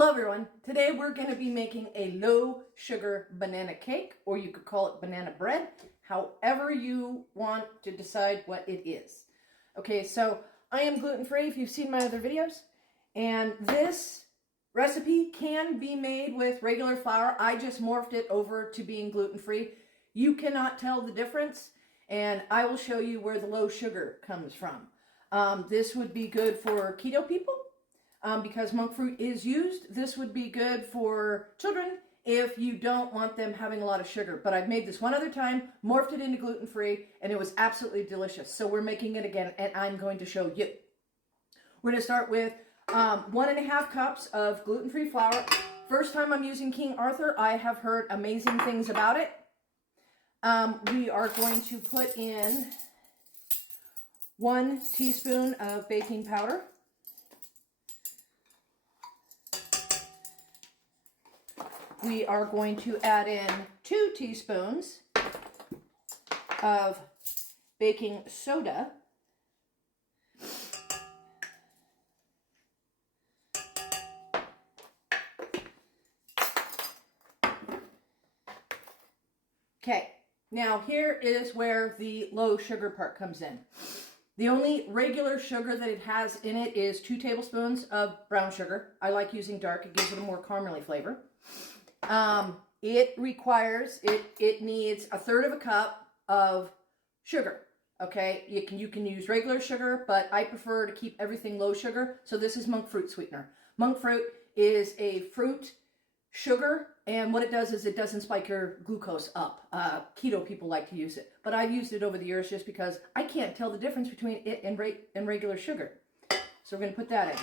Hello everyone. Today we're going to be making a low sugar banana cake, or you could call it banana bread, however you want to decide what it is. Okay, so I am gluten-free if you've seen my other videos, and this recipe can be made with regular flour. I just morphed it over to being gluten-free. You cannot tell the difference, and I will show you where the low sugar comes from. This would be good for keto people. Because monk fruit is used. This would be good for children if you don't want them having a lot of sugar. But I've made this one other time, morphed it into gluten-free, and it was absolutely delicious. So we're making it again, and I'm going to show you. We're going to start with 1.5 cups of gluten-free flour. First time I'm using King Arthur. I have heard amazing things about it. We are going to put in 1 teaspoon of baking powder. We are going to add in 2 teaspoons of baking soda. Okay, now here is where the low sugar part comes in. The only regular sugar that it has in it is 2 tablespoons of brown sugar. I like using dark, it gives it a more caramely flavor. It needs 1/3 cup of sugar. Okay, you can use regular sugar, but I prefer to keep everything low sugar. So this is monk fruit sweetener. Monk fruit is a fruit sugar, and what it does is it doesn't spike your glucose up. Keto people like to use it, but I've used it over the years just because I can't tell the difference between it and regular sugar. So we're going to put that in.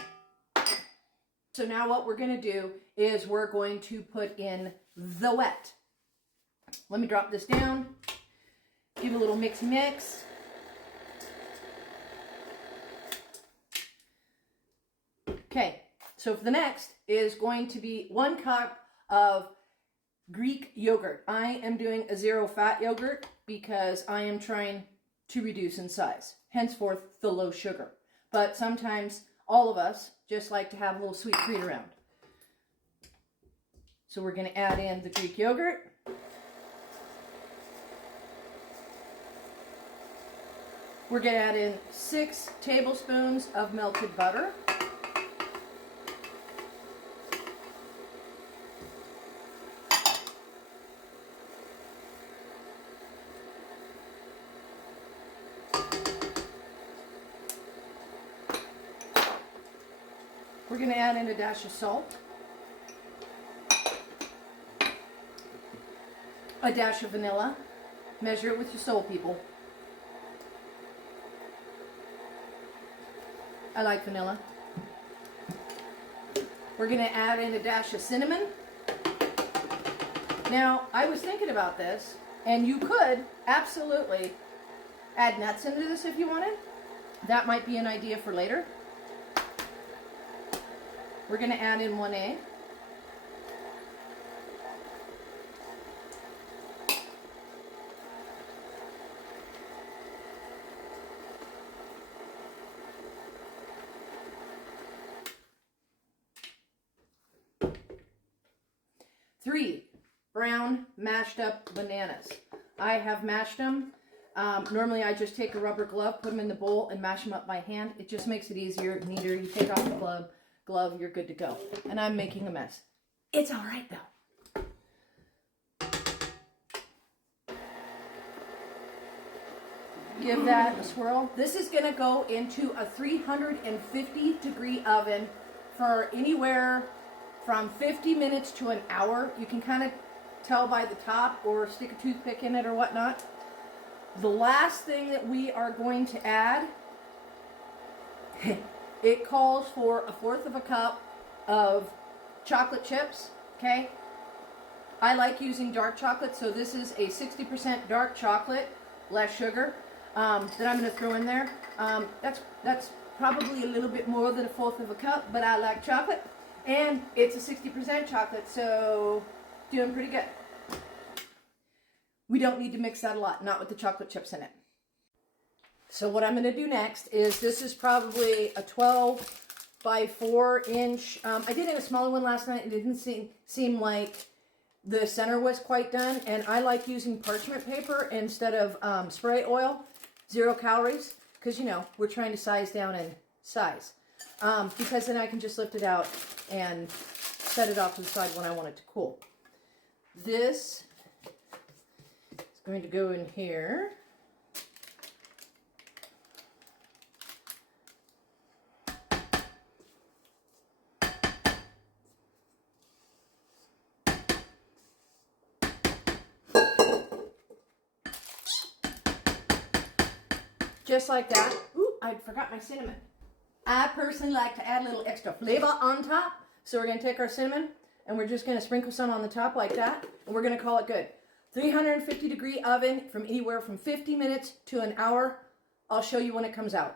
So now what we're going to do is we're going to put in the wet. Let me drop this down, give a little mix. Okay, so for the next is going to be 1 cup of Greek yogurt. I am doing a 0-fat yogurt because I am trying to reduce in size, henceforth the low sugar. But sometimes all of us just like to have a little sweet treat around. So we're going to add in the Greek yogurt. We're going to add in 6 tablespoons of melted butter. We're going to add in a dash of salt, a dash of vanilla. Measure it with your soul, people. I like vanilla. We're going to add in a dash of cinnamon. Now, I was thinking about this, and you could absolutely add nuts into this if you wanted. That might be an idea for later. We're going to add in 1 egg. Three brown mashed up bananas. I have mashed them. Normally I just take a rubber glove, put them in the bowl, and mash them up by hand. It just makes it easier, neater. You take off the glove, you're good to go. And I'm making a mess. It's all right though. Give that a swirl. This is going to go into a 350-degree oven for anywhere from 50 minutes to an hour. You can kind of tell by the top, or stick a toothpick in it or whatnot. The last thing that we are going to add, it calls for 1/4 cup of chocolate chips, okay? I like using dark chocolate, so this is a 60% dark chocolate, less sugar, that I'm going to throw in there. That's probably a little bit more than 1/4 cup, but I like chocolate. And it's a 60% chocolate, so doing pretty good. We don't need to mix that a lot, not with the chocolate chips in it. So what I'm going to do next is, this is probably a 12 by 4-inch. I did a smaller one last night. It didn't seem like the center was quite done. And I like using parchment paper instead of spray oil. 0 calories. Because, you know, we're trying to size down in size. Because then I can just lift it out and set it off to the side when I want it to cool. This is going to go in here. Just like that. Ooh, I forgot my cinnamon. I personally like to add a little extra flavor on top. So we're going to take our cinnamon and we're just going to sprinkle some on the top like that. And we're going to call it good. 350 degree oven from anywhere from 50 minutes to an hour. I'll show you when it comes out.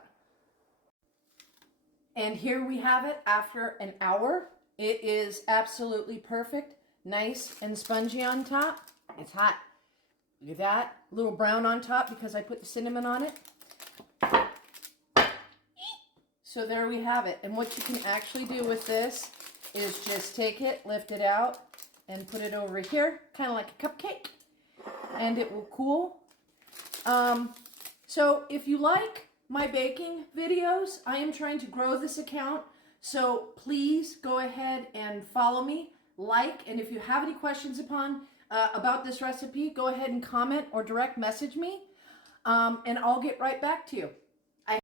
And here we have it after an hour. It is absolutely perfect. Nice and spongy on top. It's hot. Look at that. A little brown on top because I put the cinnamon on it. So there we have it. And what you can actually do with this is just take it, lift it out, and put it over here, kind of like a cupcake. And it will cool. So if you like my baking videos, I am trying to grow this account. So please go ahead and follow me, like, and if you have any questions about this recipe, go ahead and comment or direct message me. And I'll get right back to you.